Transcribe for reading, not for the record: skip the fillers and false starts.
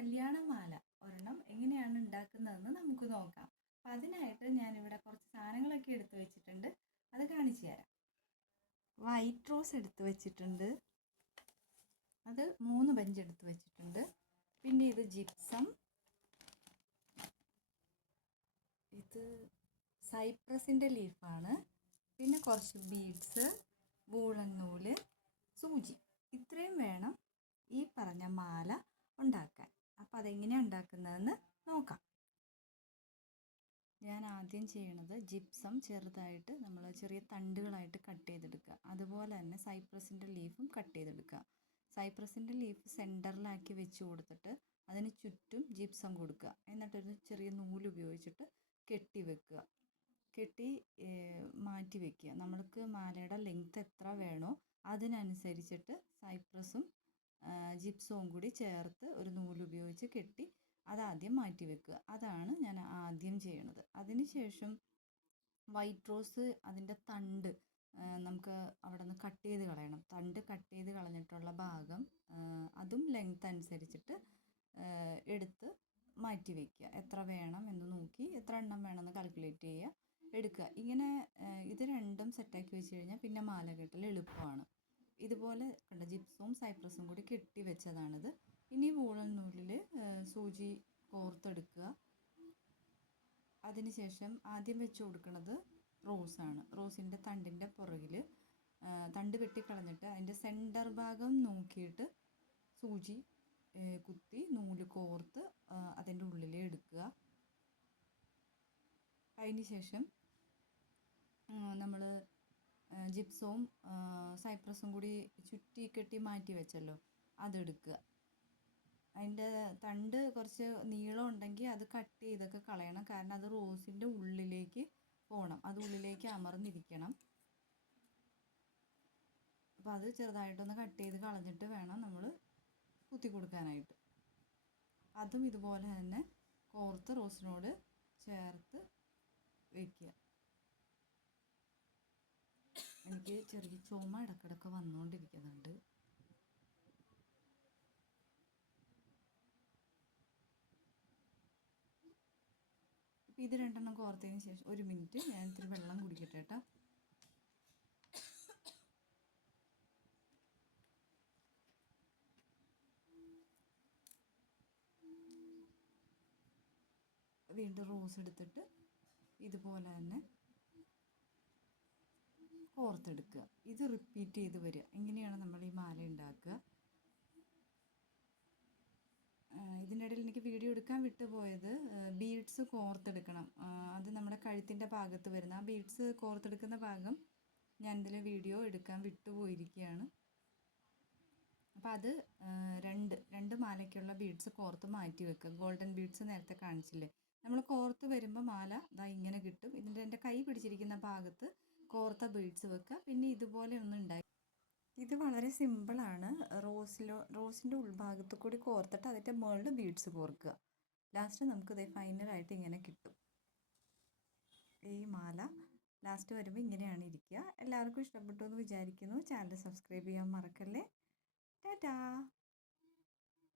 കല്യാണമാല ഒരെണ്ണം എങ്ങനെയാണ് ഉണ്ടാക്കുന്നതെന്ന് നമുക്ക് നോക്കാം. അപ്പം അതിനായിട്ട് ഞാനിവിടെ കുറച്ച് സാധനങ്ങളൊക്കെ എടുത്തു വെച്ചിട്ടുണ്ട്, അത് കാണിച്ചു തരാം. വൈറ്റ് റോസ് എടുത്തു വെച്ചിട്ടുണ്ട്, അത് 3 ബഞ്ച് എടുത്തു വെച്ചിട്ടുണ്ട്. പിന്നെ ഇത് ജിപ്സം, ഇത് സൈപ്രസിൻ്റെ ലീഫാണ്. പിന്നെ കുറച്ച് ബീഡ്സ്, വൂളൻ നൂല്, സൂചി. ഇത്രയും വേണം ഈ പറഞ്ഞ മാല ഉണ്ടാക്കാൻ. അപ്പം അതെങ്ങനെയാണ് ഉണ്ടാക്കുന്നതെന്ന് നോക്കാം. ഞാൻ ആദ്യം ചെയ്യണത് ജിപ്സം ചെറുതായിട്ട് നമ്മൾ ചെറിയ തണ്ടുകളായിട്ട് കട്ട് ചെയ്തെടുക്കുക. അതുപോലെ തന്നെ സൈപ്രസിൻ്റെ ലീഫും കട്ട് ചെയ്തെടുക്കുക. സൈപ്രസിൻ്റെ ലീഫ് സെൻറ്ററിലാക്കി വെച്ച് കൊടുത്തിട്ട് അതിന് ചുറ്റും ജിപ്സം കൊടുക്കുക. എന്നിട്ടൊരു ചെറിയ നൂല് ഉപയോഗിച്ചിട്ട് കെട്ടി വെക്കുക. കെട്ടി മാറ്റി വെക്കുക. നമ്മൾക്ക് മാലയുടെ ലെങ്ത് എത്ര വേണോ അതിനനുസരിച്ചിട്ട് സൈപ്രസും ജിപ്സവും കൂടി ചേർത്ത് ഒരു നൂലുപയോഗിച്ച് കെട്ടി അതാദ്യം മാറ്റി വെക്കുക. അതാണ് ഞാൻ ആദ്യം ചെയ്യണത്. അതിനുശേഷം വൈറ്റ് റോസ് അതിൻ്റെ തണ്ട് നമുക്ക് അവിടെ നിന്ന് കട്ട് ചെയ്ത് കളയണം. തണ്ട് കട്ട് ചെയ്ത് കളഞ്ഞിട്ടുള്ള ഭാഗം അതും ലെങ്ത് അനുസരിച്ചിട്ട് എടുത്ത് മാറ്റി വയ്ക്കുക. എത്ര വേണം എന്ന് നോക്കി എത്ര എണ്ണം വേണമെന്ന് കാൽക്കുലേറ്റ് ചെയ്യുക, എടുക്കുക. ഇങ്ങനെ ഇത് രണ്ടും സെറ്റാക്കി വെച്ച് കഴിഞ്ഞാൽ പിന്നെ മാല കെട്ടൽ എളുപ്പമാണ്. ഇതുപോലെ കണ്ട ജിപ്സവും സൈപ്രസും കൂടി കെട്ടി വെച്ചതാണിത്. ഇനി വൂളൻ നൂലിൽ സൂചി കോർത്തെടുക്കുക. അതിനുശേഷം ആദ്യം വെച്ച് കൊടുക്കുന്നത് റോസാണ്. റോസിൻ്റെ തണ്ടിൻ്റെ പുറകിൽ തണ്ട് വെട്ടിക്കളഞ്ഞിട്ട് അതിൻ്റെ സെൻറ്റർ ഭാഗം നോക്കിയിട്ട് സൂചി കുത്തി നൂല് കോർത്ത് അതിൻ്റെ ഉള്ളിൽ എടുക്കുക. അതിന് ശേഷം നമ്മൾ ജിപ്സവും സൈപ്രസും കൂടി ചുറ്റി കെട്ടി മാറ്റി വെച്ചല്ലോ, അതെടുക്കുക. അതിൻ്റെ തണ്ട് കുറച്ച് നീളം ഉണ്ടെങ്കിൽ അത് കട്ട് ചെയ്തൊക്കെ കളയണം. കാരണം അത് റോസിൻ്റെ ഉള്ളിലേക്ക് പോകണം, അത് ഉള്ളിലേക്ക് അമർന്നിരിക്കണം. അപ്പോൾ അത് ചെറുതായിട്ടൊന്ന് കട്ട് ചെയ്ത് കളഞ്ഞിട്ട് വേണം നമ്മൾ കുത്തി കൊടുക്കാനായിട്ട്. അതും ഇതുപോലെ തന്നെ കോർത്ത് റോസിനോട് ചേർത്ത് വയ്ക്കുക. എനിക്ക് ചെറിയ ചുമ ഇടയ്ക്കിടയ്ക്ക് വന്നുകൊണ്ടിരിക്കുന്നുണ്ട്. ഇപ്പം ഇത് രണ്ടെണ്ണം കോർത്തതിന് ശേഷം 1 മിനിറ്റ് ഞാൻ ഇത്തിരി വെള്ളം കുടിക്കട്ടെ കേട്ടോ. വീണ്ടും റോസ് എടുത്തിട്ട് ഇതുപോലെ തന്നെ കോർത്തെടുക്കുക. ഇത് റിപ്പീറ്റ് ചെയ്ത് വരിക. ഇങ്ങനെയാണ് നമ്മൾ ഈ മാല ഉണ്ടാക്കുക. ഇതിൻ്റെ ഇടയിൽ എനിക്ക് വീഡിയോ എടുക്കാൻ വിട്ടുപോയത് ബീഡ്സ് കോർത്തെടുക്കണം. അത് നമ്മുടെ കഴുത്തിൻ്റെ ഭാഗത്ത് വരുന്ന ആ ബീഡ്സ് കോർത്തെടുക്കുന്ന ഭാഗം ഞാൻ ഇതിൽ വീഡിയോ എടുക്കാൻ വിട്ടുപോയിരിക്കുകയാണ്. അപ്പോൾ അത് രണ്ട് മാലയ്ക്കുള്ള ബീഡ്സ് കോർത്ത് മാറ്റി വെക്കുക. ഗോൾഡൻ ബീഡ്സ് നേരത്തെ കാണിച്ചില്ലേ, നമ്മൾ കോർത്ത് വരുമ്പോൾ മാല ഇതാ ഇങ്ങനെ കിട്ടും. എൻ്റെ കൈ പിടിച്ചിരിക്കുന്ന ഭാഗത്ത് കോർത്ത ബീഡ്സ് വെക്കുക. പിന്നെ ഇതുപോലെ ഒന്ന് ഉണ്ടായി. ഇത് വളരെ സിമ്പിളാണ്. റോസിൻ്റെ ഉൾഭാഗത്ത് കൂടി കോർത്തിട്ട് അതിൻ്റെ മുകളിൽ ബീഡ്സ് കോർക്കുക. ലാസ്റ്റ് നമുക്കിത് ഫൈനലായിട്ട് ഇങ്ങനെ കിട്ടും. ഈ മാല ലാസ്റ്റ് വരുമ്പോൾ ഇങ്ങനെയാണ് ഇരിക്കുക. എല്ലാവർക്കും ഇഷ്ടപ്പെട്ടു എന്ന് വിചാരിക്കുന്നു. ചാനൽ സബ്സ്ക്രൈബ് ചെയ്യാൻ മറക്കല്ലേ. ടാറ്റാ.